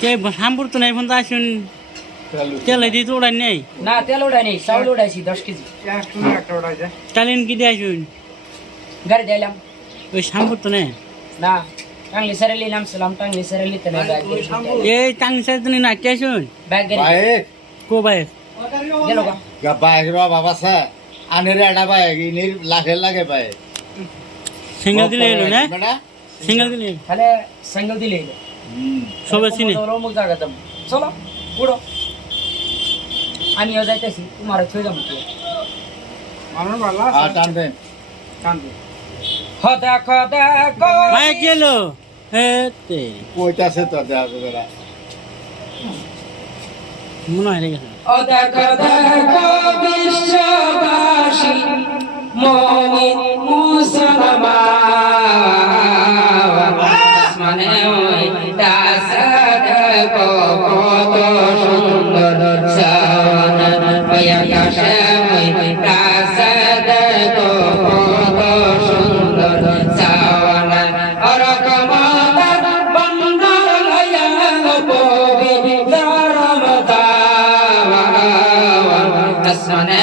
কে সাম্পুর তো নাই ফোন তো আসুন তেল দিয়ে তো উড়াই নেই না তেল উড়াই নেই চাউল উড়াইছি 10 কেজি চালিন কি দিয়ে আসুন গাড়ি দিলাম ওই সাম্পুর তো নেই না টাংলি সারে নিলাম সালাম টাংলি সারে নিতে না ব্যাগ এই টাং সাইজ তো না কে আসুন ব্যাগ Baik, কো ভাই গেল গা gak baik bro, bapak saya. Aneh ada baik, ini lagi baik. Single দিলে এলো না Gimana? সিঙ্গেল দিলে তাহলে সিঙ্গেল দিলে সবাই চিনি মুখ জায়গাতাম চলো উড়ো আমিও যাইতেছি তোমার থই যাবো তো Ah, tante. দেখো দেখো ভাই গেলো হেতে কইতাছে তো দেখো বেরা মনে হয় গেছে ও দেখো দেখো বিশ্ববাসী মুমিন মুসলমান আসমানে ওইটা দেখো কত সুন্দর চাঁদ ওই আকাশে ওইটা দেখো কত সুন্দর চাঁদ আর কমাতার বন্দর লয়া পবিত্র রমজান আসমানে